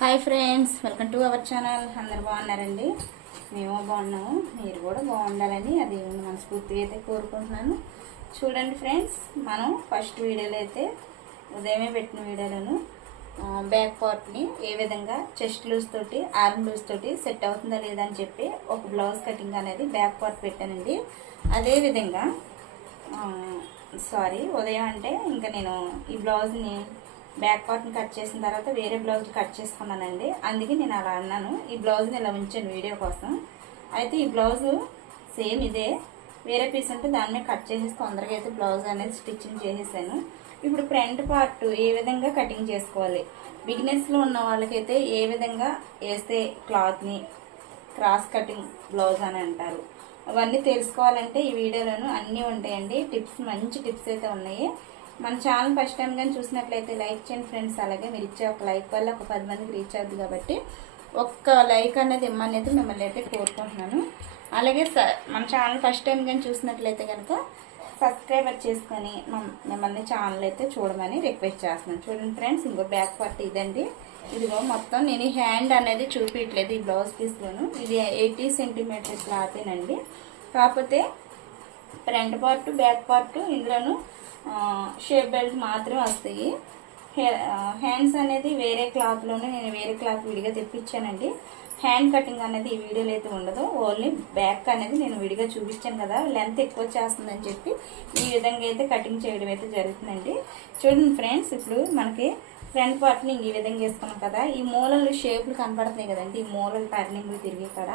Hi friends, welcome to our channel. అందరు బాగున్నారండి? మేము బాగున్నాము. మీరు కూడా బాగుండాలని అది మనస్ఫూర్తిగా అయితే కోరుకుంటున్నాను. చూడండి ఫ్రెండ్స్, మనం ఫస్ట్ వీడియోలో అయితే ఉదయమే పెట్టిన వీడియోలను బ్యాక్ పార్ట్ని ఏ విధంగా చెస్ట్ లూజ్ తోటి ఆర్మ్ లూజ్ తోటి సెట్ అవుతుందా లేదా అని చెప్పి ఒక బ్లౌజ్ కటింగ్ అనేది బ్యాక్ పార్ట్ పెట్టానండి. అదేవిధంగా ఉదయం అంటే ఇంకా నేను ఈ బ్లౌజ్ని బ్యాక్ పార్ట్ని కట్ చేసిన తర్వాత వేరే బ్లౌజ్ కట్ చేసుకున్నానండి. అందుకే నేను అలా అన్నాను. ఈ బ్లౌజ్ని ఇలా ఉంచాను వీడియో కోసం. అయితే ఈ బ్లౌజు సేమ్ ఇదే, వేరే పీస్ ఉంటే దాని మీద కట్ చేసేసి తొందరగా అయితే బ్లౌజ్ అనేది స్టిచ్చింగ్ చేసేసాను. ఇప్పుడు ఫ్రంట్ పార్ట్ ఏ విధంగా కటింగ్ చేసుకోవాలి, బిగినర్స్లో ఉన్న వాళ్ళకైతే ఏ విధంగా వేస్తే క్లాత్ని క్రాస్ కటింగ్ బ్లౌజ్ అని అంటారు, అవన్నీ తెలుసుకోవాలంటే ఈ వీడియోలోనూ అన్నీ ఉంటాయండి. టిప్స్, మంచి టిప్స్ అయితే ఉన్నాయి. మన ఛానల్ ఫస్ట్ టైం కానీ చూసినట్లయితే లైక్ చేయండి ఫ్రెండ్స్. అలాగే మీరు ఇచ్చే ఒక లైక్ వల్ల ఒక 10 మందికి రీచ్ అవుతుంది కాబట్టి ఒక్క లైక్ అనేది ఇమ్మనేది మిమ్మల్ని అయితే కోరుకుంటున్నాను. అలాగే మన ఛానల్ ఫస్ట్ టైం కానీ చూసినట్లయితే కనుక సబ్స్క్రైబర్ చేసుకొని మిమ్మల్ని ఛానల్ అయితే చూడమని రిక్వెస్ట్ చేస్తున్నాను. చూడండి ఫ్రెండ్స్, ఇంకో బ్యాక్ పార్ట్ ఇదండి. ఇదిగో మొత్తం నేను హ్యాండ్ అనేది చూపించట్లేదు ఈ బ్లౌజ్ పీస్లోను. ఇది 80 సెంటీమీటర్ క్లాతేనండి. కాకపోతే ఫ్రంట్ పార్ట్ బ్యాక్ పార్ట్ ఇందులోను షేప్ బెల్ట్ మాత్రం వస్తాయి. హ్యాండ్స్ అనేది వేరే క్లాత్లోనే నేను వేరే క్లాత్ విడిగా తెప్పించానండి. హ్యాండ్ కటింగ్ అనేది ఈ వీడియోలో అయితే ఉండదు. ఓన్లీ బ్యాక్ అనేది నేను విడిగా చూపించాను కదా, లెంత్ ఎక్కువ వచ్చేస్తుందని చెప్పి ఈ విధంగా అయితే కటింగ్ చేయడం అయితే జరుగుతుందండి. చూడండి ఫ్రెండ్స్, ఇప్పుడు మనకి ఫ్రంట్ పార్ట్ని ఈ విధంగా వేసుకున్నాం కదా, ఈ మూలలు షేపులు కనపడుతున్నాయి కదండి. ఈ మూలలు టర్నింగ్ తిరిగి ఇక్కడ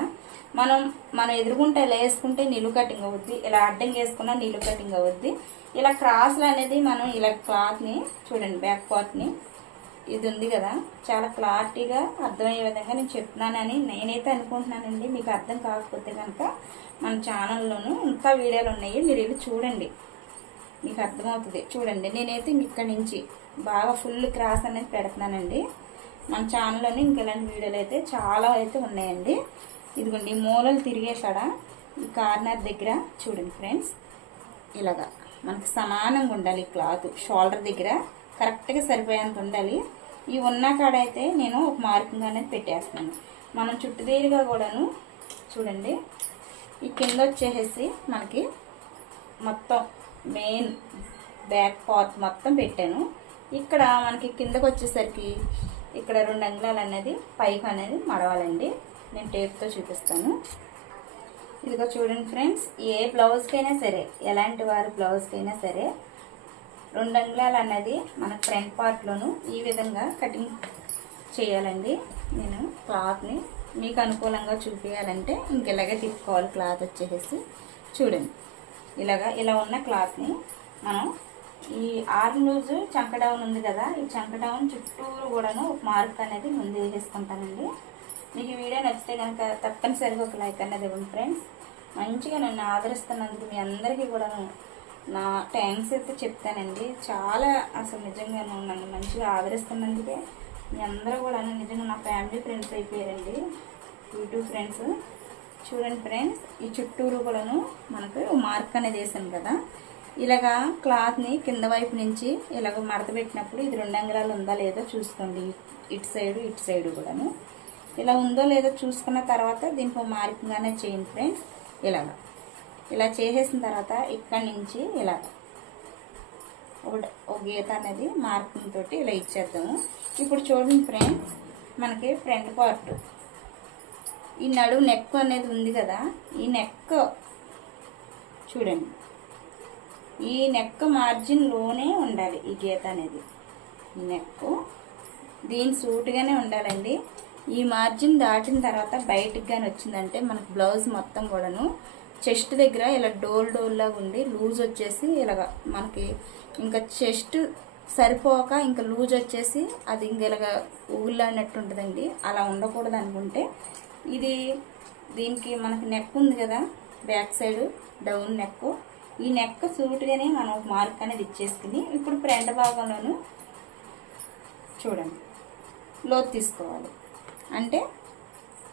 మనం ఎదురుకుంటే ఇలా వేసుకుంటే నిలువు కటింగ్ అవుద్ది, ఇలా అడ్డం వేసుకున్నా నిలువు కటింగ్ అవుద్ది. ఇలా క్రాస్లు అనేది మనం ఇలా క్లాత్ని చూడండి, బ్యాక్ పార్ట్ని ఇది ఉంది కదా, చాలా క్లారిటీగా అర్థమయ్యే విధంగా నేను చెప్తున్నానని నేనైతే అనుకుంటున్నానండి. మీకు అర్థం కాకపోతే కనుక మన ఛానల్లోనూ ఇంకా వీడియోలు ఉన్నాయి, మీరు వెళ్ళి చూడండి, మీకు అర్థమవుతుంది. చూడండి, నేనైతే ఇక్కడి నుంచి బాగా ఫుల్ క్రాస్ అనేది పెడుతున్నానండి. మన ఛానల్లోనే ఇంక ఇలాంటి వీడియోలు అయితే చాలా అయితే ఉన్నాయండి. ఇదిగోండి, మూలలు తిరిగే కాడ ఈ కార్నర్ దగ్గర చూడండి ఫ్రెండ్స్, ఇలాగా మనకి సమానంగా ఉండాలి. క్లాత్ షోల్డర్ దగ్గర కరెక్ట్గా సరిపోయేంత ఉండాలి. ఈ ఉన్న కాడ అయితే నేను ఒక మార్కింగ్ అనేది పెట్టేస్తున్నాను. మనం చుట్టుదేరుగా కూడాను చూడండి, ఈ కింద వచ్చేసి మనకి మొత్తం మెయిన్ బ్యాక్ పార్ట్ మొత్తం పెట్టాను. ఇక్కడ మనకి కిందకు వచ్చేసరికి ఇక్కడ 2 అంగుళాలు అనేది పైకి అనేది మడవాలండి. నేను టేప్తో చూపిస్తాను. ఇదిగో చూడండి ఫ్రెండ్స్, ఏ బ్లౌజ్కైనా సరే, ఎలాంటి వారి బ్లౌజ్కైనా సరే 2 అంగుళాలు అనేది మన ఫ్రంట్ పార్ట్లోను ఈ విధంగా కటింగ్ చేయాలండి. నేను క్లాత్ని మీకు అనుకూలంగా చూపించాలంటే ఇంకెలాగే తిప్పుకోవాలి. క్లాత్ వచ్చేసి చూడండి, ఇలా ఉన్న క్లాత్ని మనం ఈ ఆర్మ్ లూజు చంక డౌన్ ఉంది కదా, ఈ చంక డౌన్ చుట్టూరు కూడాను ఒక మార్క్ అనేది ముందు వేసేసుకుంటానండి. మీకు ఈ వీడియో నచ్చితే కనుక తప్పనిసరిగా ఒక లైక్ అనేది ఇవ్వండి ఫ్రెండ్స్. మంచిగా నన్ను ఆదరిస్తున్నందుకు మీ అందరికీ కూడా నా థ్యాంక్స్ అయితే చెప్తానండి. చాలా అసలు నిజంగా నన్ను మంచిగా ఆదరిస్తున్నందుకే మీ అందరూ కూడా నిజంగా నా ఫ్యామిలీ ఫ్రెండ్స్ అయిపోయారండి, యూట్యూబ్ ఫ్రెండ్స్. చూడండి ఫ్రెండ్స్, ఈ చుట్టూరు కూడాను మనకు మార్క్ అనేది వేసాను కదా, ఇలాగా క్లాత్ని కింద వైపు నుంచి ఇలాగ మడత పెట్టినప్పుడు ఇది 2 అంగుళాలు ఉందా లేదో చూసుకోండి. ఇటు సైడు కూడాను ఇలా ఉందో లేదో చూసుకున్న తర్వాత దీనికి మార్కింగ్ అనేది చేయండి ఫ్రెండ్స్. ఇలా చేసేసిన తర్వాత ఇక్కడి నుంచి ఇలా ఒక గీత అనేది మార్కింగ్ తోటి ఇలా ఇచ్చేద్దాము. ఇప్పుడు చూడండి ఫ్రెండ్స్, మనకి ఫ్రంట్ పార్ట్ ఈ నడుము నెక్ అనేది ఉంది కదా, ఈ నెక్ చూడండి, ఈ నెక్ మార్జిన్లోనే ఉండాలి ఈ గీత అనేది. ఈ నెక్ దీని సూటుగానే ఉండాలండి. ఈ మార్జిన్ దాటిన తర్వాత బయటికి కానీ వచ్చిందంటే మనకు బ్లౌజ్ మొత్తం కూడాను చెస్ట్ దగ్గర ఇలా డోల్ లాగా ఉండి లూజ్ వచ్చేసి ఇలాగ మనకి ఇంకా చెస్ట్ సరిపోక ఇంకా లూజ్ వచ్చేసి అది ఇంక ఇలాగ ఊగులాడినట్టు ఉంటుందండి. అలా ఉండకూడదు అనుకుంటే దీనికి మనకి నెక్ ఉంది కదా, బ్యాక్ సైడ్ డౌన్ నెక్, ఈ నెక్ సూటుగానే మనం మార్క్ అనేది ఇచ్చేసుకుని ఇప్పుడు ఫ్రంట్ భాగంలోను చూడండి లోతు తీసుకోవాలి. అంటే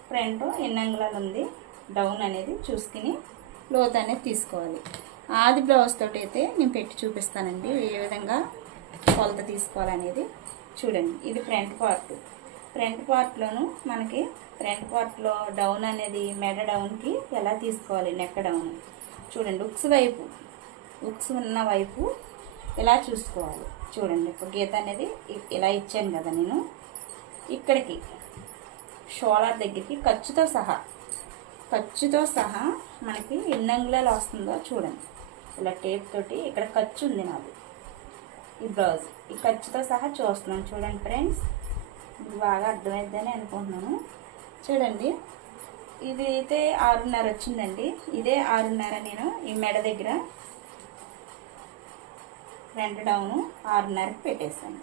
ఫ్రంట్ ఎన్ని అంగుళాలు ఉంది డౌన్ అనేది చూసుకుని లోతు అనేది తీసుకోవాలి. ఆది బ్లౌజ్ తోటి అయితే నేను పెట్టి చూపిస్తానండి ఏ విధంగా కొలత తీసుకోవాలనేది. చూడండి, ఇది ఫ్రంట్ పార్ట్. ఫ్రంట్ పార్ట్లోను మనకి ఫ్రంట్ పార్ట్లో డౌన్ అనేది మెడ డౌన్కి ఎలా తీసుకోవాలి, నెక్ డౌన్ చూడండి. ఉక్స్ ఉన్న వైపు ఇలా చూసుకోవాలి. చూడండి ఇప్పుడు గీత అనేది ఇలా ఇచ్చాను కదా నేను. ఇక్కడికి షోల్డర్ దగ్గరికి ఖర్చుతో సహా మనకి ఎన్ని అంగుళాలు వస్తుందో చూడండి. ఇలా టేప్ తోటి ఇక్కడ ఖర్చు ఉంది నాది. ఈ బ్లౌజ్ ఈ ఖర్చుతో సహా చూస్తున్నాను చూడండి ఫ్రెండ్స్. ఇది బాగా అర్థమైందని అనుకుంటున్నాను. చూడండి ఇది అయితే 6:30 వచ్చిందండి. ఇదే 6:30 నేను ఈ మెడ దగ్గర ఫ్రంట్ డౌను 6:30కి పెట్టేసాను.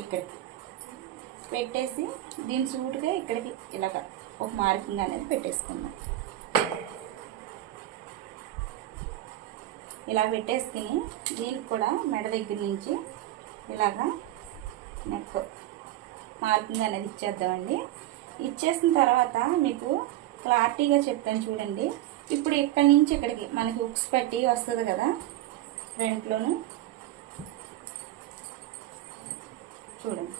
ఇక్కడికి పెట్టేసి దీని సూటుగా ఇక్కడికి ఇలాగ ఒక మార్కింగ్ అనేది పెట్టేసుకున్నాను. ఇలా పెట్టేసుకుని దీనికి కూడా మెడ దగ్గర నుంచి ఇలాగా నెక్ మార్కింగ్ అనేది ఇచ్చేద్దామండి. ఇచ్చేసిన తర్వాత మీకు క్లారిటీగా చెప్తాను చూడండి. ఇప్పుడు ఇక్కడి నుంచి ఇక్కడికి మనకి హుక్స్ పెట్టి వస్తుంది కదా ఫ్రంట్లోను. చూడండి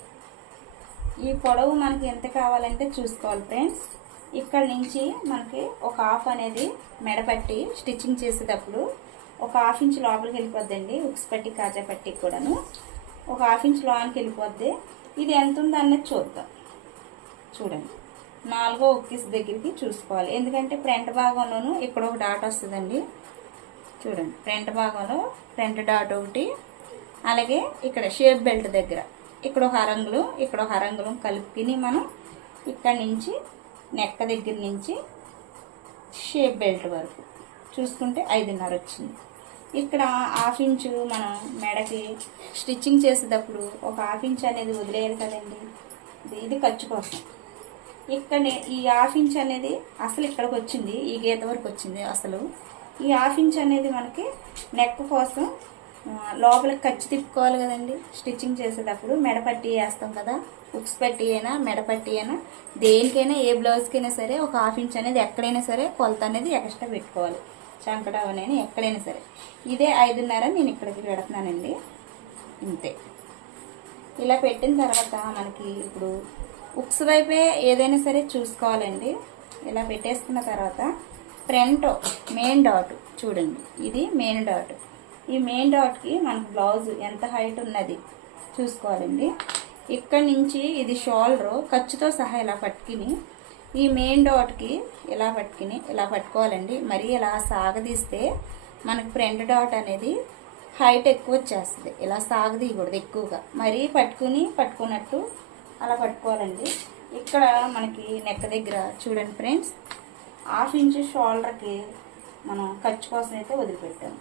ఈ పొడవు మనకి ఎంత కావాలంటే చూసుకోవాలి ఫ్రెండ్స్. ఇక్కడ నుంచి మనకి ఒక హాఫ్ అనేది మెడపట్టి స్టిచ్చింగ్ చేసేటప్పుడు ఒక 1/2 ఇంచ్ లోపలికి వెళ్ళిపోద్దండి. హుక్స్ పట్టి కాజా పట్టి కూడాను ఒక 1/2 ఇంచ్ లోనికి వెళ్ళిపోద్ది. ఇది ఎంత ఉందో అన్నది చూద్దాం. చూడండి 4వ ఉక్కిస్ దగ్గరికి చూసుకోవాలి. ఎందుకంటే ఫ్రంట్ భాగంలోనూ ఇక్కడ ఒక డాట్ వస్తుందండి. చూడండి ఫ్రంట్ భాగంలో ఫ్రంట్ డాట్ ఒకటి, అలాగే ఇక్కడ షేప్ బెల్ట్ దగ్గర ఇక్కడ ఒక అరంగులు ఇక్కడ ఒక అరంగులు కలుపుకుని మనం ఇక్కడ నుంచి నెక్క దగ్గర నుంచి షేప్ బెల్ట్ వరకు చూసుకుంటే 5:30 వచ్చింది. ఇక్కడ 1/2 ఇంచు మనం మెడకి స్టిచ్చింగ్ చేసేటప్పుడు ఒక 1/2 ఇంచ్ అనేది వదిలేయాలి కదండి. ఇది ఖర్చు కోసం. ఇక్కడ ఈ 1/2 ఇంచ్ అనేది అసలు ఇక్కడికి వచ్చింది, ఈ గీత వరకు వచ్చింది. అసలు ఈ 1/2 ఇంచ్ అనేది మనకి నెక్ కోసం లోపలికి ఖర్చు తిప్పుకోవాలి కదండి. స్టిచ్చింగ్ చేసేటప్పుడు మెడపట్టి వేస్తాం కదా, హుక్స్ పట్టి అయినా మెడపట్టి అయినా దేనికైనా ఏ బ్లౌజ్కైనా సరే ఒక 1/2 ఇంచ్ అనేది ఎక్కడైనా సరే కొలత అనేది ఎక్స్ట్రా పెట్టుకోవాలి. చంకడవనైనా ఎక్కడైనా సరే. ఇదే 5:30 నేను ఇక్కడికి పెడుతున్నానండి. ఇంతే. ఇలా పెట్టిన తర్వాత మనకి ఇప్పుడు హుక్స్ వైపే ఏదైనా సరే చూసుకోవాలండి. ఇలా పెట్టేసుకున్న తర్వాత ఫ్రంట్ మెయిన్ డాట్ చూడండి, ఇది మెయిన్ డాట్. ఈ మెయిన్ డాట్కి మనకు బ్లౌజ్ ఎంత హైట్ ఉన్నది చూసుకోవాలండి. ఇక్కడ నుంచి ఇది షోల్డర్ ఖర్చుతో సహా ఇలా పట్టుకుని ఈ మెయిన్ డాట్కి ఇలా పట్టుకుని ఇలా పట్టుకోవాలండి. మరి ఇలా సాగదీస్తే మనకు ఫ్రంట్ డాట్ అనేది హైట్ ఎక్కువ వచ్చేస్తుంది. ఇలా సాగదీయకూడదు ఎక్కువగా, మరీ పట్టుకున్నట్టు అలా పట్టుకోవాలండి. ఇక్కడ మనకి నెక్ దగ్గర చూడండి ఫ్రెండ్స్ 1/2 ఇంచ్ షోల్డర్కి మనం ఖర్చు కోసం అయితే వదిలిపెట్టాము.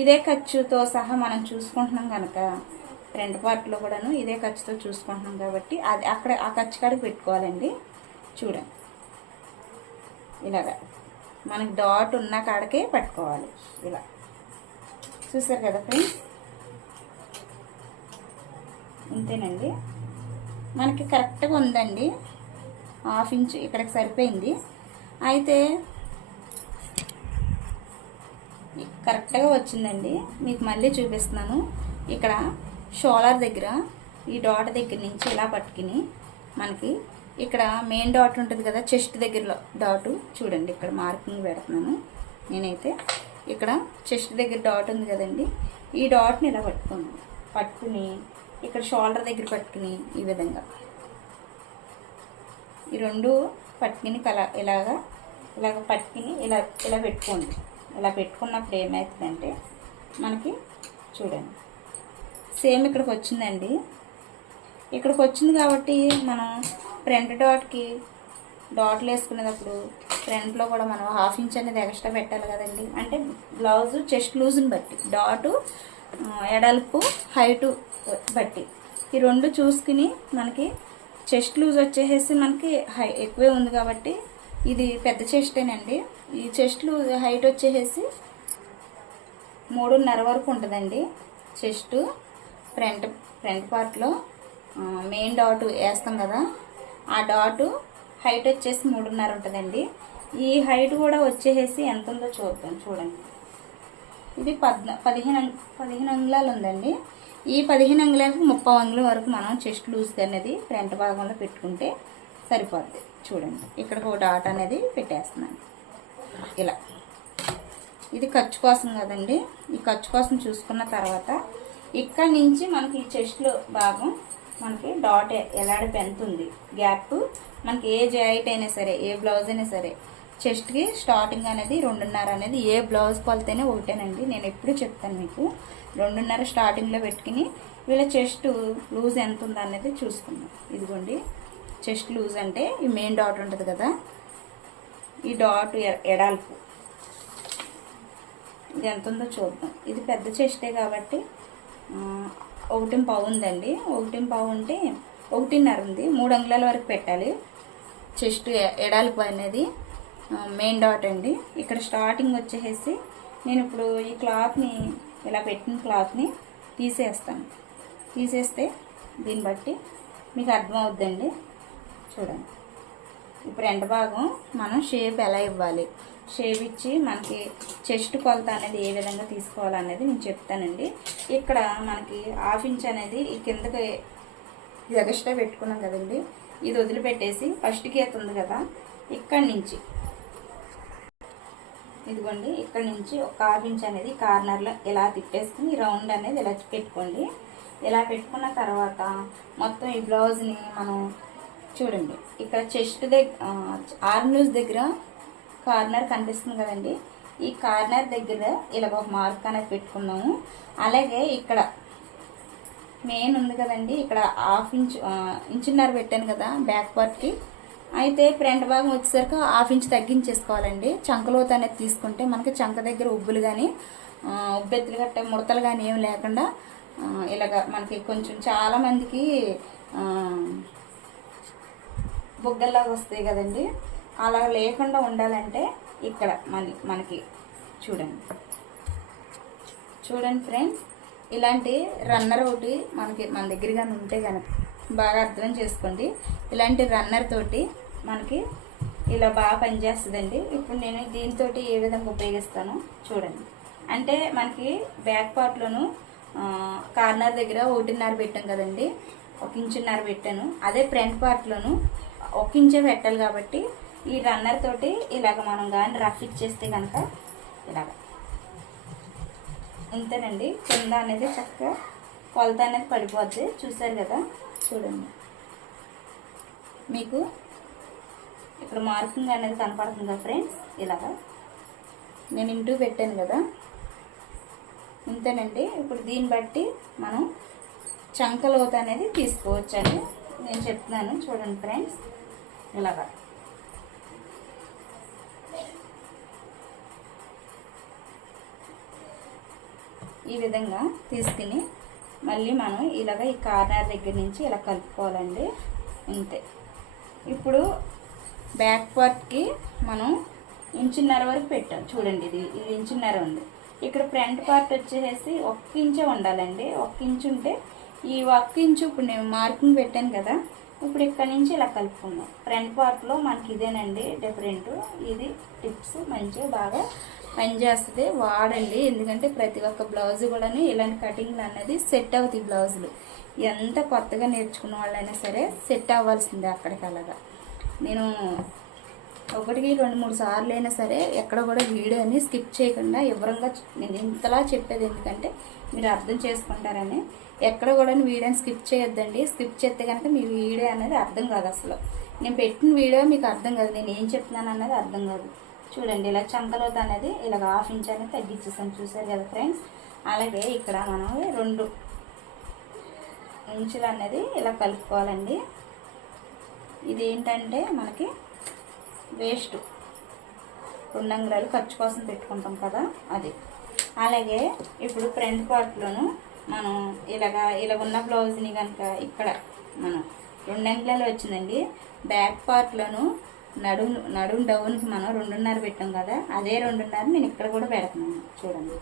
ఇదే ఖర్చుతో సహా మనం చూసుకుంటున్నాం కనుక ఫ్రంట్ పార్ట్లో కూడాను ఇదే ఖర్చుతో చూసుకుంటున్నాం కాబట్టి అది అక్కడ ఆ ఖర్చు కాడికి పెట్టుకోవాలండి. చూడండి ఇలాగా మనకి డాట్ ఉన్న కాడకే పట్టుకోవాలి. ఇలా చూసారు కదా ఫ్రెండ్స్. ఇంతేనండి, మనకి కరెక్ట్గా ఉందండి. 1/2 ఇంచ్ ఇక్కడికి సరిపోయింది. అయితే కరెక్ట్గా వచ్చిందండి. మీకు మళ్ళీ చూపిస్తున్నాను. ఇక్కడ షోల్డర్ దగ్గర ఈ డాట్ దగ్గర నుంచి ఇలా పట్టుకుని మనకి ఇక్కడ మెయిన్ డాట్ ఉంటుంది కదా చెస్ట్ దగ్గరలో డాటు చూడండి. ఇక్కడ మార్కింగ్ పెడుతున్నాను నేనైతే. ఇక్కడ చెస్ట్ దగ్గర డాట్ ఉంది కదండి, ఈ డాట్ని ఇలా పట్టుకుని ఇక్కడ షోల్డర్ దగ్గర పట్టుకుని ఈ విధంగా ఈ రెండు పట్టుకుని ఇలాగ పట్టుకుని ఇలా పెట్టుకోండి. ఇలా పెట్టుకున్నప్పుడు ఏమవుతుందంటే మనకి చూడండి సేమ్ ఇక్కడికి వచ్చిందండి. ఇక్కడికి వచ్చింది కాబట్టి మనం ఫ్రంట్ డాట్కి డాట్లు వేసుకునేటప్పుడు ఫ్రంట్లో కూడా మనం 1/2 ఇంచ్ అనేది ఎక్స్ట్రా పెట్టాలి కదండి. అంటే బ్లౌజు చెస్ట్ లూజ్ని బట్టి డాటు ఎడల్పు హైటు బట్టి ఈ రెండు చూసుకుని మనకి చెస్ట్ లూజ్ వచ్చేసి మనకి ఎక్కువే ఉంది కాబట్టి ఇది పెద్ద చెస్టేనండి. ఈ చెస్ట్ లూజ్ హైట్ వచ్చేసి 3:30 వరకు ఉంటుందండి. చెస్ట్ ఫ్రంట్ పార్ట్లో మెయిన్ డాట్ వేస్తాం కదా, ఆ డాటు హైట్ వచ్చేసి 3:30 ఉంటుందండి. ఈ హైట్ కూడా వచ్చేసి ఎంత ఉందో చూద్దాం. చూడండి ఇది 15 అంగుళాలు ఉందండి. ఈ 15 అంగుళాలకు 30 అంగుళం వరకు మనం చెస్ట్ లూజ్ అనేది ఫ్రంట్ భాగంలో పెట్టుకుంటే సరిపోద్ది. చూడండి ఇక్కడ ఒక డాట్ అనేది పెట్టేస్తున్నాను ఇలా. ఇది ఖర్చు కోసం కదండి. ఈ ఖర్చు కోసం చూసుకున్న తర్వాత ఇక్కడ నుంచి మనకి ఈ చెస్ట్లో భాగం మనకి డాట్ ఎలాడిపి ఎంత ఉంది గ్యాప్, మనకి ఏ జాయిట్ అయినా సరే ఏ బ్లౌజ్ అయినా సరే చెస్ట్కి స్టార్టింగ్ అనేది 2.5 అనేది ఏ బ్లౌజ్ కొలతైనా ఒకటేనండి. నేను ఎప్పుడు చెప్తాను మీకు 2.5 స్టార్టింగ్లో పెట్టుకుని వీళ్ళ చెస్ట్ లూజ్ ఎంత ఉందో అనేది చూసుకుందాం. ఇదిగోండి చెస్ట్ లూజ్ అంటే ఈ మెయిన్ డాట్ ఉంటుంది కదా, ఈ డాట్ ఎడాల్పు ఇది ఎంత ఉందో చూద్దాం. ఇది పెద్ద చెస్టే కాబట్టి 1.5 ఉందండి. 1.5 ఉంటే 1.5 ఉంది. 3 అంగుళాల వరకు పెట్టాలి చెస్ట్ ఎడాల్పు అనేది మెయిన్ డాట్ అండి. ఇక్కడ స్టార్టింగ్ వచ్చేసి నేను ఇప్పుడు ఈ క్లాత్ని ఇలా పెట్టిన క్లాత్ని తీసేస్తాను. తీసేస్తే దీన్ని బట్టి మీకు అర్థమవుద్దండి. చూడండి ఇప్పుడు ఎండ భాగం మనం షేప్ ఎలా ఇవ్వాలి, షేప్ ఇచ్చి మనకి చెస్ట్ కొలత అనేది ఏ విధంగా తీసుకోవాలనేది నేను చెప్తానండి. ఇక్కడ మనకి 1/2 ఇంచ్ అనేది ఈ కిందకి ఎగస్ట్రా పెట్టుకున్నాం కదండి, ఇది వదిలిపెట్టేసి ఫస్ట్ గీత ఉంది కదా ఇక్కడి నుంచి ఇదిగోండి ఇక్కడ నుంచి ఒక 1/2 ఇంచ్ అనేది కార్నర్లో ఇలా తిప్పేసుకుని రౌండ్ అనేది ఇలా పెట్టుకోండి. ఇలా పెట్టుకున్న తర్వాత మొత్తం ఈ బ్లౌజ్ని మనం చూడండి ఇక్కడ చెస్ట్ దగ్గర ఆర్మ్ లూజ్ దగ్గర కార్నర్ కనిపిస్తుంది కదండి, ఈ కార్నర్ దగ్గర ఇలా ఒక మార్క్ అనేది పెట్టుకున్నాము. అలాగే ఇక్కడ మెయిన్ ఉంది కదండి, ఇక్కడ 1/2 ఇంచ్ ఇంచున్నర పెట్టాను కదా బ్యాక్ పార్ట్కి. అయితే ఫ్రంట్ భాగం వచ్చేసరికి 1/2 ఇంచ్ తగ్గించేసుకోవాలండి. చంకలోత అనేది తీసుకుంటే మనకి చంక దగ్గర ఉబ్బులు కానీ ఉబ్బెత్తులు గట్ట ముడతలు కానీ ఏమి లేకుండా ఇలాగ మనకి కొంచెం చాలామందికి బుగ్గల్లాగా వస్తాయి కదండి, అలా లేకుండా ఉండాలంటే ఇక్కడ మనకి చూడండి ఫ్రెండ్స్, ఇలాంటి రన్నర్ ఒకటి మన దగ్గరగా ఉంటే కనుక బాగా అర్థం చేసుకోండి. ఇలాంటి రన్నర్ తోటి మనకి ఇలా బాగా పనిచేస్తుందండి. ఇప్పుడు నేను దీంతో ఏ విధంగా ఉపయోగిస్తానో చూడండి. అంటే మనకి బ్యాక్ పార్ట్లోను కార్నర్ దగ్గర 1.5 పెట్టాం కదండి, 1 ఇంచున్నర పెట్టాను. అదే ఫ్రంట్ పార్ట్లోను 1 ఇంచే పెట్టాలి కాబట్టి ఈ రన్నర్ తోటి ఇలాగ మనం కానీ రఫ్ ఇచ్చేస్తే కనుక ఇలాగ ఇంతేనండి. కింద అనేది చక్కగా కొలత అనేది పడిపోద్ది. చూసారు కదా, చూడండి మీకు ఇక్కడ మార్కింగ్ అనేది కనపడుతుంది కదా ఫ్రెండ్స్. ఇలాగా నేను ఇంటూ పెట్టాను కదా, ఇంతేనండి. ఇప్పుడు దీన్ని బట్టి మనం చంకలోత అనేది తీసుకోవచ్చు అని నేను చెప్తున్నాను. చూడండి ఫ్రెండ్స్, ఇలాగా ఈ విధంగా తీసుకుని మళ్ళీ మనం ఇలాగ ఈ కార్నర్ దగ్గర నుంచి ఇలా కలుపుకోవాలండి. అంతే. ఇప్పుడు బ్యాక్ పార్ట్కి మనం 1.5 ఇంచ్ వరకు పెట్టాం. చూడండి ఇది 1.5 ఇంచ్ ఉంది. ఇక్కడ ఫ్రంట్ పార్ట్ వచ్చేసి 1 ఇంచే ఉండాలండి. 1 ఇంచ్ ఉంటే ఈ 1 ఇంచ్ ఇప్పుడు నేను మార్కింగ్ పెట్టాను కదా, ఇప్పుడు ఇక్కడ నుంచి ఇలా కలుపుకుందాం. ఫ్రంట్ పార్ట్లో మనకి ఇదేనండి డిఫరెంట్. ఇది టిప్స్ మంచిగా బాగా పనిచేస్తుంది, వాడండి. ఎందుకంటే ప్రతి ఒక్క బ్లౌజ్ కూడా ఇలాంటి కటింగ్లు అనేది సెట్ అవుతాయి. బ్లౌజులు ఎంత కొత్తగా నేర్చుకున్న వాళ్ళైనా సరే సెట్ అవ్వాల్సిందే అక్కడికి. అలాగా నేను 1-2-3 సార్లు అయినా సరే ఎక్కడ కూడా వీడియోని స్కిప్ చేయకుండా వివరంగా నేను ఇంతలా చెప్పేది ఎందుకంటే మీరు అర్థం చేసుకుంటారని. ఎక్కడ కూడా వీడియోని స్కిప్ చేయొద్దండి. స్కిప్ చేస్తే కనుక మీ వీడియో అనేది అర్థం కాదు. అసలు నేను పెట్టిన వీడియో మీకు అర్థం కాదు, నేను ఏం చెప్తున్నాను అన్నది అర్థం కాదు. చూడండి ఇలా చంకలోత అనేది ఇలా 1/2 ఇంచ్ అనేది తగ్గించేసాను. చూసారు కదా ఫ్రెండ్స్. అలాగే ఇక్కడ మనం 2 ఇంచులు అనేది ఇలా కలుపుకోవాలండి. ఇది ఏంటంటే మనకి వేస్ట్ 2 అంగుళాలు ఖర్చు కోసం పెట్టుకుంటాం కదా అది. అలాగే ఇప్పుడు ఫ్రంట్ పార్ట్లోను మనం ఇలా ఉన్న బ్లౌజ్ని కనుక ఇక్కడ మనం 2 అంగుళాలు వచ్చిందండి. బ్యాక్ పార్ట్లోను నడుం డౌన్కి మనం 2.5 పెట్టాం కదా, అదే 2.5 నేను ఇక్కడ కూడా పెడుతున్నాను. చూడండి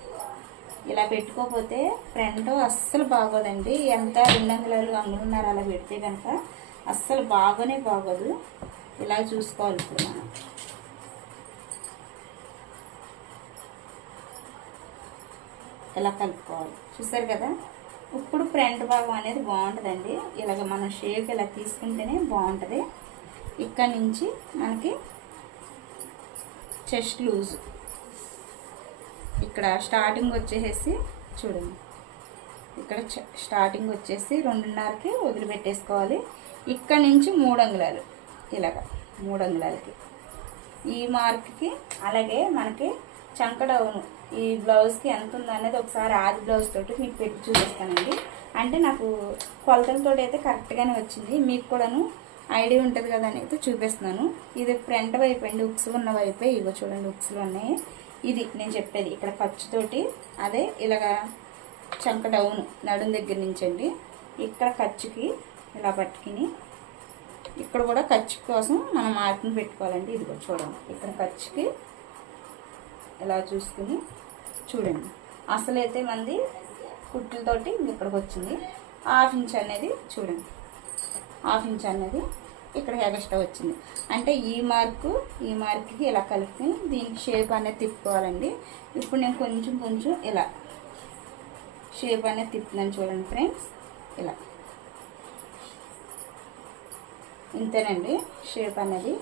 ఇలా పెట్టుకోకపోతే ఫ్రంట్ అస్సలు బాగోదండి. ఎంత 2 అంగుళాలు 1.5 అలా పెడితే కనుక అస్సలు బాగోదు. ఇలా చూసుకోవాలి. ఇప్పుడు మనం ఇలా కలుపుకోవాలి. చూసారు కదా, ఇప్పుడు ఫ్రంట్ భాగం అనేది బాగుంటుందండి. ఇలాగ మనం షేప్ ఇలా తీసుకుంటేనే బాగుంటుంది. ఇక్కడ నుంచి మనకి చెస్ట్ లూజ్ ఇక్కడ స్టార్టింగ్ వచ్చేసి చూడండి, ఇక్కడ స్టార్టింగ్ వచ్చేసి 2.5కి వదిలిపెట్టేసుకోవాలి. ఇక్కడ నుంచి 3 అంగుళాలు, ఇలాగ 3 అంగుళాలకి ఈ మార్క్కి. అలాగే మనకి చంక డౌను ఈ బ్లౌజ్కి ఎంత ఉందో అనేది ఒకసారి ఆది బ్లౌజ్ తోటి మీకు పెట్టి చూపిస్తానండి. అంటే నాకు కొలతలతో అయితే కరెక్ట్గానే వచ్చింది, మీకు కూడాను ఐడియా ఉంటుంది కదా అని అయితే చూపిస్తున్నాను. ఇది ఫ్రంట్ వైపు అండి, ఉక్సులు ఉన్న వైపే. ఇగో చూడండి ఉక్సులు ఉన్నాయి. ఇది నేను చెప్పేది ఇక్కడ ఖర్చుతోటి. అదే ఇలాగా చంక డౌన్ నడుం దగ్గర నుంచి అండి, ఇక్కడ ఖర్చుకి ఇలా పట్టుకుని ఇక్కడ కూడా ఖర్చు కోసం మనం మార్కింగ్ పెట్టుకోవాలండి. ఇది కూడా చూడండి, ఇక్కడ ఖర్చుకి ఇలా చూసుకుని చూడండి. అసలైతే మంది కుట్లతోటి ఇక్కడికి వచ్చింది. 1/2 ఇంచ్ అనేది చూడండి, 1/2 ఇంచ్ అనేది ఇక్కడ ఎక్స్ట్రా వచ్చింది. అంటే ఈ మార్క్కి ఇలా కలిపి దీనికి షేప్ అనేది తిప్పుకోవాలండి. ఇప్పుడు నేను కొంచెం ఇలా షేప్ అనేది తిప్పుతున్నాను చూడండి ఫ్రెండ్స్. ఇలా ఇంతేనండి. షేప్ అనేది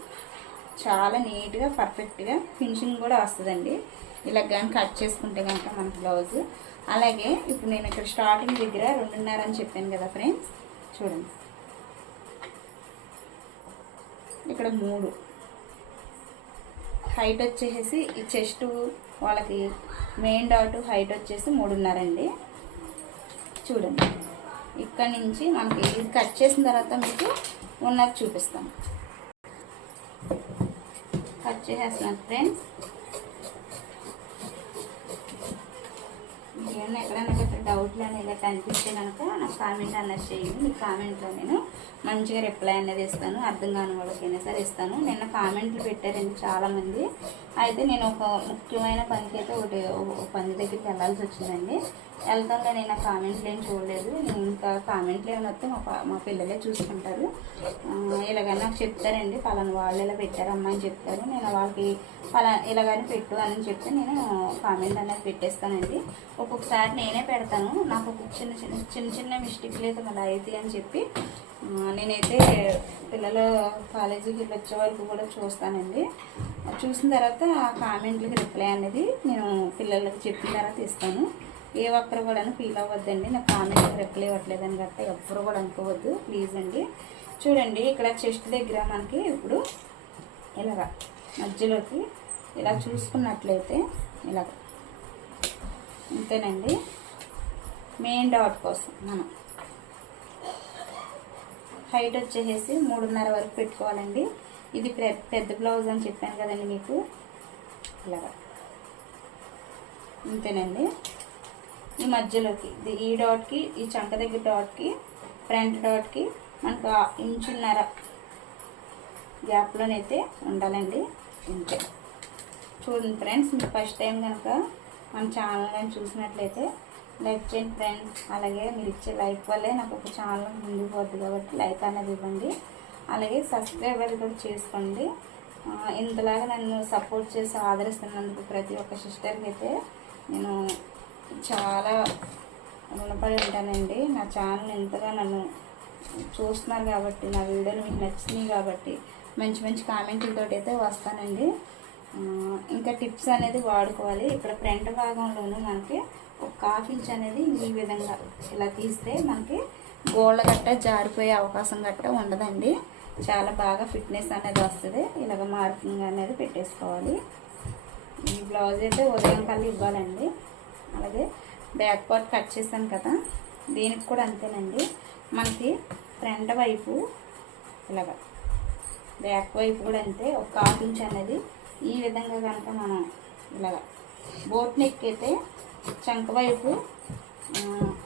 చాలా నీట్గా పర్ఫెక్ట్గా ఫినిషింగ్ కూడా వస్తుందండి ఇలా కానీ కట్ చేసుకుంటే కనుక మన బ్లౌజ్. అలాగే ఇప్పుడు నేను ఇక్కడ స్టార్టింగ్ దగ్గర 2.5 అని చెప్పాను కదా ఫ్రెండ్స్, చూడండి ఇక్కడ 3 హైట్ వచ్చేసి ఈ చెస్ట్ వాళ్ళకి మెయిన్ డాట్ హైట్ వచ్చేసి 3.5 అండి. చూడండి ఇక్కడ నుంచి మనకి ఇది కట్ చేసిన తర్వాత మీకు ఉన్నది చూపిస్తాను. కట్ చేసేస్తున్నాను ఫ్రెండ్స్. ఏమన్నా ఎక్కడైనా డౌట్లు అనేది కనిపిస్తే కనుక నాకు కామెంట్ అన్నది చేయండి. మీ కామెంట్లో నేను మంచిగా రిప్లై అనేది ఇస్తాను. అర్థం కాని వాళ్ళకైనా సరే ఇస్తాను. నిన్న కామెంట్లు పెట్టారండి చాలామంది. అయితే నేను ఒక ముఖ్యమైన పనికి అయితే ఒక పని దగ్గరికి వెళ్ళాల్సి వచ్చిందండి. వెళ్తాను నేను ఆ కామెంట్లు ఏం చూడలేదు. నేను ఇంకా కామెంట్లు ఏమైనా వస్తే మా పిల్లలే చూసుకుంటారు. ఇలాగ నాకు చెప్తారండి, పలానా వాళ్ళు ఇలా పెట్టారమ్మా అని చెప్తారు. నేను వాళ్ళకి ఇలాగని పెట్టు అని చెప్తే నేను కామెంట్ అనేది పెట్టేస్తానండి. ఒక్కొక్కసారి నేనే పెడతాను. నాకు చిన్న మిస్టేక్లు అయితే మళ్ళీ అవుతాయి అని చెప్పి నేనైతే పిల్లలు కాలేజీకి వచ్చే వరకు కూడా చూస్తానండి. చూసిన తర్వాత ఆ కామెంట్లకి రిప్లై అనేది నేను పిల్లలకి చెప్పిన తర్వాత ఇస్తాను. ఏ ఒక్కరు కూడా ఫీల్ అవ్వద్దండి, నాకు కామెంట్కి రిప్లై ఇవ్వట్లేదని గట్ట ఎవ్వరు కూడా అనుకోవద్దు ప్లీజ్ అండి. చూడండి ఇక్కడ చెస్ట్ దగ్గర మనకి ఇప్పుడు ఇలాగ మధ్యలోకి ఇలా చూసుకున్నట్లయితే ఇలాగ అంతేనండి. మెయిన్ డాట్ కోసం మనం హైట్ వచ్చేసి 3.5 వరకు పెట్టుకోవాలండి. ఇది పెద్ద బ్లౌజ్ అని చెప్పాను కదండి మీకు. ఇలాగా అంతేనండి. ఈ మధ్యలోకి ఈ డాట్కి ఈ చంక దగ్గర డాట్కి ఫ్రంట్ డాట్కి మనకు 1.5 ఇంచ్ గ్యాప్లోనైతే ఉండాలండి. ఇంతే. చూడండి ఫ్రెండ్స్, మీరు ఫస్ట్ టైం కనుక మన ఛానల్ కానీ చూసినట్లయితే లైక్ చేయండి ఫ్రెండ్స్. అలాగే మీరు ఇచ్చే లైక్ వల్లే నాకు ఒక ఛానల్ ముందుకు పోతుంది కాబట్టి లైక్ అనేది ఇవ్వండి. అలాగే సబ్స్క్రైబర్ కూడా చేసుకోండి. ఇంతలాగా నన్ను సపోర్ట్ చేసి ఆదరిస్తున్నందుకు ప్రతి ఒక్క సిస్టర్కి అయితే నేను చాలా రుణపడి ఉంటానండి. నా ఛానల్ ఎంతగా నన్ను చూస్తున్నారు కాబట్టి, నా వీడియోలు మీకు నచ్చినాయి కాబట్టి మంచి మంచి కామెంట్లతో అయితే వస్తానండి. ఇంకా టిప్స్ అనేది వాడుకోవాలి. ఇక్కడ ఫ్రంట్ భాగంలోనూ మనకి ఒక 1/2 ఇంచ్ అనేది ఈ విధంగా ఇలా తీస్తే మనకి గోళ్ళ గట్ట జారిపోయే అవకాశం గట్ట ఉండదండి. చాలా బాగా ఫిట్నెస్ అనేది వస్తుంది. ఇలాగ మార్కింగ్ అనేది పెట్టేసుకోవాలి. ఈ బ్లౌజ్ అయితే ఉదయం కల్లా ఇవ్వాలండి. అలాగే బ్యాక్ పార్ట్ కట్ చేశాను కదా, దీనికి కూడా అంతేనండి. మనకి ఫ్రంట్ వైపు ఇలాగ బ్యాక్ వైపు కూడా అంతే ఒక 1/2 ఇంచ్ అనేది ఈ విధంగా కనుక మనం ఇలాగ బోట్ నెక్ అయితే చంక వైపు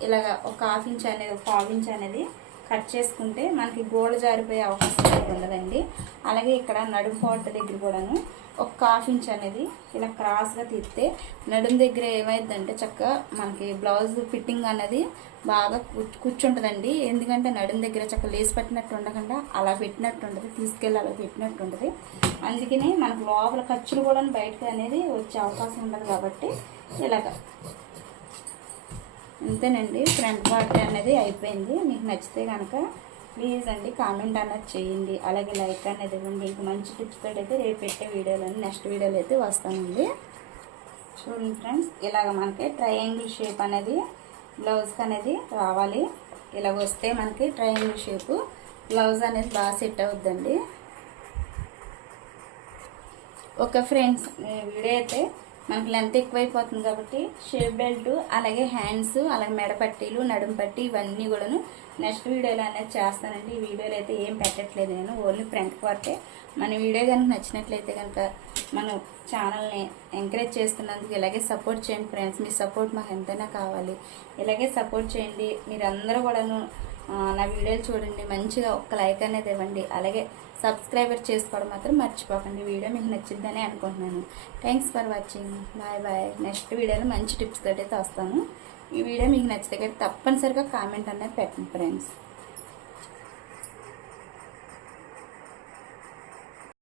ఇలాగ ఒక 1/2 ఇంచ్ అనేది ఒక 1/2 ఇంచ్ అనేది కట్ చేసుకుంటే మనకి గోళ్ళ జారిపోయే అవకాశం ఉండదండి. అలాగే ఇక్కడ నడుము పార్ట్ దగ్గర కూడాను ఒక 1/2 ఇంచ్ అనేది ఇలా క్రాస్గా తీస్తే నడుము దగ్గర ఏమైందంటే చక్కగా మనకి బ్లౌజ్ ఫిట్టింగ్ అనేది బాగా కూర్చుంటుందండి. ఎందుకంటే నడుము దగ్గర చక్కగా లేసి పెట్టినట్టు ఉండకుండా అలా పెట్టినట్టు ఉంటుంది, తీసుకెళ్ళి అలా పెట్టినట్టు ఉంటుంది. అందుకని మనకు లోపల ఖర్చులు కూడా బయటకు అనేది వచ్చే అవకాశం ఉండదు. కాబట్టి ఇలాగ అంతేనండి, ఫ్రంట్ పార్ట్ అనేది అయిపోయింది. మీకు నచ్చితే కనుక ప్లీజ్ అండి కామెంట్ అన్నది చేయండి, అలాగే లైక్ అనేది ఇవ్వండి. ఇంకా మంచి టిప్స్ తోటి అయితే రేపు పెట్టే వీడియోలు నెక్స్ట్ వీడియోలు అయితే వస్తానండి. చూడండి ఫ్రెండ్స్, ఇలాగ మనకి ట్రయాంగిల్ షేప్ అనేది బ్లౌజ్కి అనేది రావాలి. ఇలాగ వస్తే మనకి ట్రయాంగిల్ షేపు బ్లౌజ్ అనేది బాగా సెట్ అవుద్దండి. ఓకే ఫ్రెండ్స్, వీడియో అయితే మనకి లెంత్ ఎక్కువైపోతుంది కాబట్టి షేప్ బెల్ట్, అలాగే హ్యాండ్స్, అలాగే మెడ పట్టీలు, నడుము పట్టి ఇవన్నీ కూడాను నెక్స్ట్ వీడియోలో అనేది చేస్తానండి. ఈ వీడియోలో అయితే ఏం పెట్టట్లేదు నేను, ఓన్లీ ఫ్రంట్ పార్టే. మన వీడియో కనుక నచ్చినట్లయితే కనుక మన ఛానల్ని ఎంకరేజ్ చేస్తున్నందుకు ఇలాగే సపోర్ట్ చేయండి ఫ్రెండ్స్. మీ సపోర్ట్ మాకు ఎంతైనా కావాలి, ఇలాగే సపోర్ట్ చేయండి. మీరందరూ కూడాను నా వీడియోలు చూడండి, మంచిగా ఒక్క లైక్ అనేది ఇవ్వండి, అలాగే సబ్స్క్రైబర్ చేసుకోవడం మాత్రం మర్చిపోకండి. వీడియో మీకు నచ్చిందని అనుకుంటున్నాను. Thanks for watching, bye bye. Next వీడియోలో మంచి టిప్స్ తోటి అయితే వస్తాను. ఈ వీడియో మీకు నచ్చితే తప్పనిసరిగా కామెంట్ అనేది పెట్టండి ఫ్రెండ్స్.